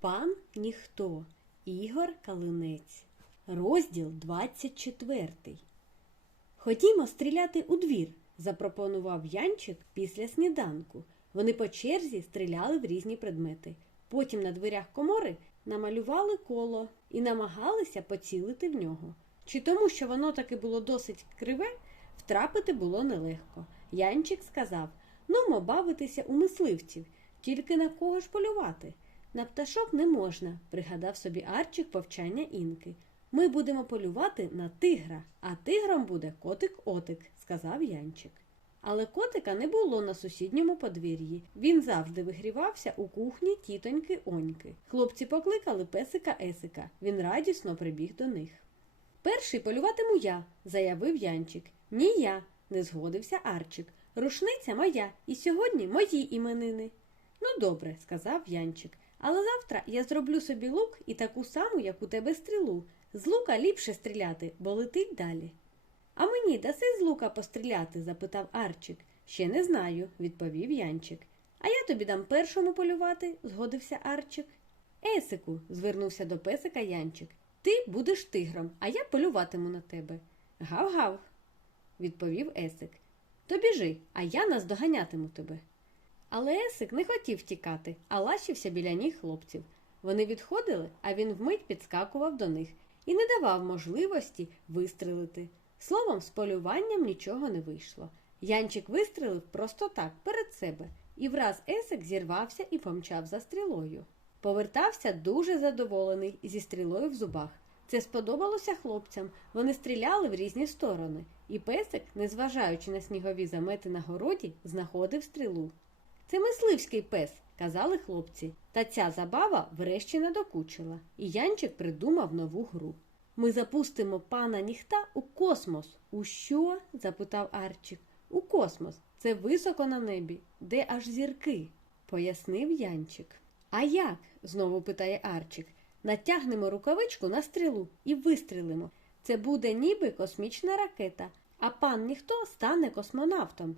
Пан ніхто. Ігор Калинець. Розділ 24. Ходімо стріляти у двір, запропонував Янчик після сніданку. Вони по черзі стріляли в різні предмети. Потім на дверях комори намалювали коло і намагалися поцілити в нього. Чи тому, що воно таки було досить криве, втрапити було нелегко. Янчик сказав: Ну, бавитися у мисливців, тільки на кого ж полювати. На пташок не можна, пригадав собі Арчик повчання інки. Ми будемо полювати на тигра, а тигром буде котик-отик, сказав Янчик. Але котика не було на сусідньому подвір'ї. Він завжди вигрівався у кухні тітоньки Оньки. Хлопці покликали песика Есика. Він радісно прибіг до них. Перший полюватиму я, заявив Янчик. Ні я, не згодився Арчик. Рушниця моя, і сьогодні мої іменини. Ну, добре, сказав Янчик. Але завтра я зроблю собі лук і таку саму, як у тебе стрілу. З лука ліпше стріляти, бо летить далі. А мені даси з лука постріляти? запитав Арчик. Ще не знаю, відповів Янчик. А я тобі дам першому полювати, згодився Арчик. Есику, звернувся до песика Янчик. Ти будеш тигром, а я полюватиму на тебе. Гав-гав, відповів Есик. То біжи, а я наздоганятиму тебе. Але Есик не хотів тікати, а лащився біля ніг хлопців. Вони відходили, а він вмить підскакував до них і не давав можливості вистрелити. Словом, з полюванням нічого не вийшло. Янчик вистрелив просто так, перед себе, і враз Есик зірвався і помчав за стрілою. Повертався дуже задоволений зі стрілою в зубах. Це сподобалося хлопцям. Вони стріляли в різні сторони, і песик, незважаючи на снігові замети на городі, знаходив стрілу. Це мисливський пес, казали хлопці. Та ця забава врешті надокучила, і Янчик придумав нову гру. Ми запустимо пана ніхта у космос. У що? запитав Арчик. У космос. Це високо на небі, де аж зірки, пояснив Янчик. А як? знову питає Арчик. Натягнемо рукавичку на стрілу і вистрілимо. Це буде ніби космічна ракета, а пан ніхто стане космонавтом.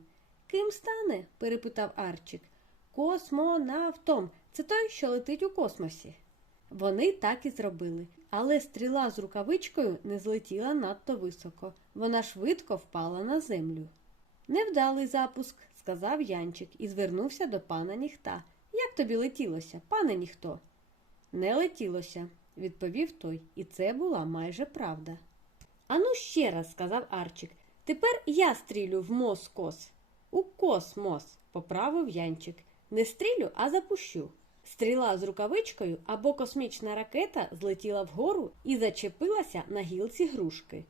Ким стане? перепитав Арчик. Космонавтом. Це той, що летить у космосі. Вони так і зробили, але стріла з рукавичкою не злетіла надто високо. Вона швидко впала на землю. Невдалий запуск, сказав Янчик і звернувся до пана ніхта. Як тобі летілося, пане ніхто? Не летілося, відповів той, і це була майже правда. Ану ще раз, сказав Арчик. Тепер я стрілю в москос. У космос, поправив Янчик. Не стрілю, а запущу. Стріла з рукавичкою або космічна ракета злетіла вгору і зачепилася на гілці грушки.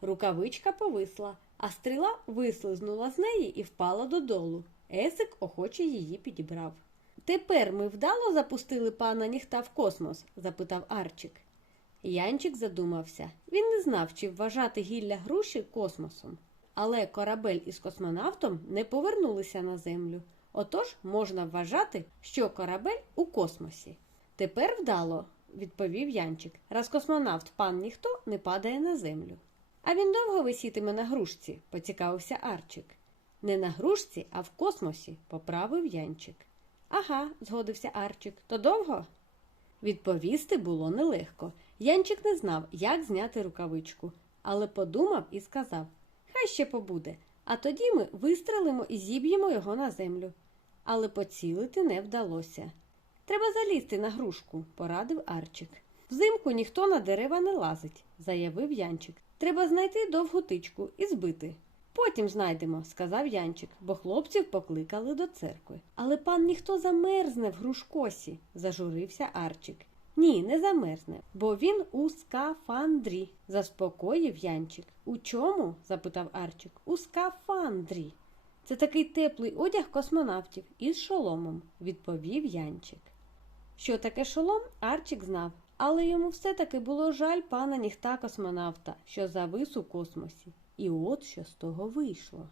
Рукавичка повисла, а стріла вислизнула з неї і впала додолу. Есик охоче її підібрав. Тепер ми вдало запустили пана ніхта в космос? запитав Арчик. Янчик задумався. Він не знав, чи вважати гілля груші космосом. Але корабель із космонавтом не повернулися на землю. Отож можна вважати, що корабель у космосі. Тепер вдало, відповів Янчик, раз космонавт пан ніхто не падає на землю. А він довго висітиме на грушці, поцікавився Арчик. Не на грушці, а в космосі, поправив Янчик. Ага, згодився Арчик. То довго? Відповісти було нелегко. Янчик не знав, як зняти рукавичку, але подумав і сказав Хай ще побуде, а тоді ми вистрелимо і зіб'ємо його на землю. Але поцілити не вдалося. Треба залізти на грушку, порадив Арчик. Взимку ніхто на дерева не лазить, заявив Янчик. Треба знайти довгу тичку і збити. Потім знайдемо, сказав Янчик, бо хлопців покликали до церкви. Але пан ніхто замерзне в грушкосі, зажурився Арчик. Ні, не замерзне, бо він у скафандрі, заспокоїв Янчик. У чому? запитав Арчик. У скафандрі. Це такий теплий одяг космонавтів із шоломом, відповів Янчик. Що таке шолом, Арчик знав, але йому все-таки було жаль пана ніхта космонавта, що завис у космосі. І от що з того вийшло.